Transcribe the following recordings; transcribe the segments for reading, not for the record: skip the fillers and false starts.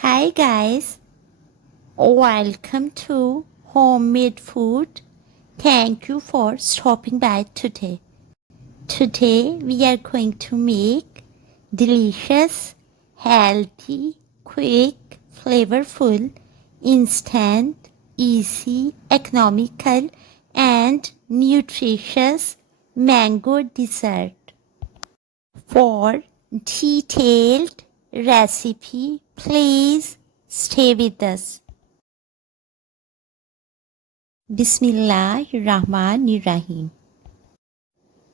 Hi guys, welcome to Homemade Food. Thank you for stopping by today. Today we are going to make delicious, healthy, quick, flavorful, instant, easy, economical and nutritious mango dessert. For detailed recipe, please stay with us. Bismillahirrahmanirrahim.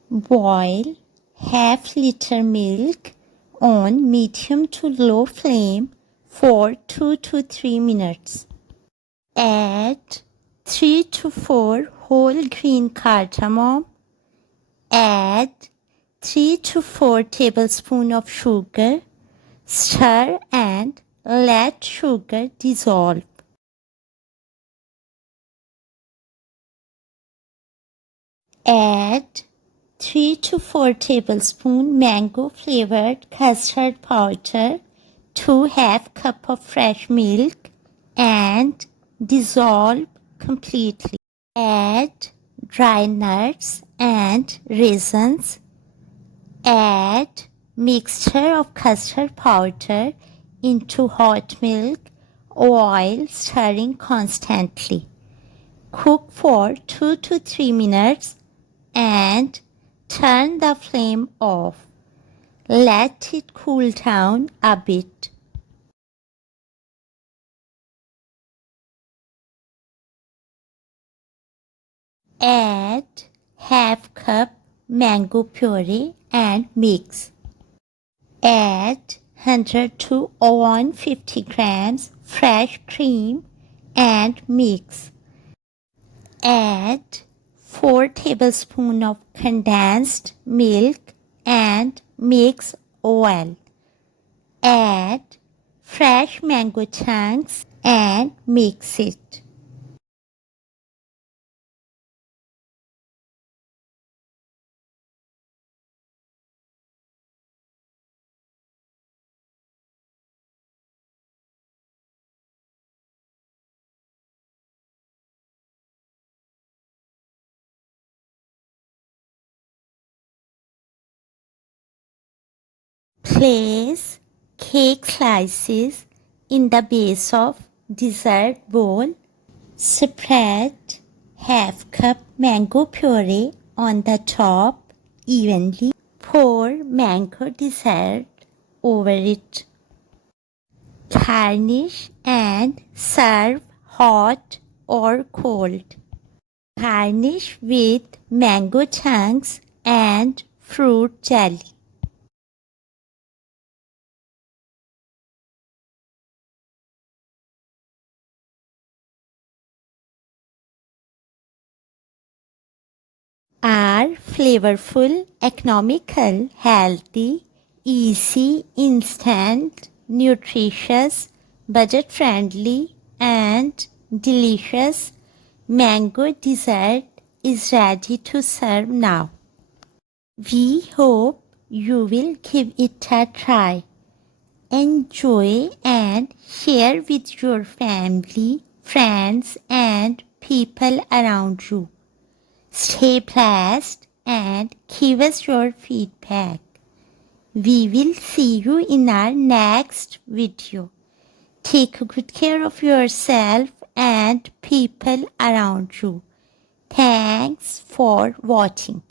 Boil half-liter milk on medium to low flame for 2 to 3 minutes. Add 3 to 4 whole green cardamom. Add 3 to 4 tablespoons of sugar. Stir and let sugar dissolve. Add 3 to 4 tablespoons mango flavored custard powder, 2½ cup of fresh milk and dissolve completely. Add dry nuts and raisins. Add mixture of custard powder into hot milk while stirring constantly. Cook for 2 to 3 minutes and turn the flame off. Let it cool down a bit. Add ½ cup mango puree and mix. Add 100 to 150 grams fresh cream and mix. Add 4 tablespoons of condensed milk and mix well. Add fresh mango chunks and mix it. Place cake slices in the base of dessert bowl. Spread ½ cup mango puree on the top evenly. Pour mango dessert over it. Garnish and serve hot or cold. Garnish with mango chunks and fruit jelly. Are flavorful, economical, healthy, easy, instant, nutritious, budget-friendly, and delicious mango dessert is ready to serve now. We hope you will give it a try. Enjoy and share with your family, friends, and people around you. Stay blessed and give us your feedback. We will see you in our next video. Take good care of yourself and people around you. Thanks for watching.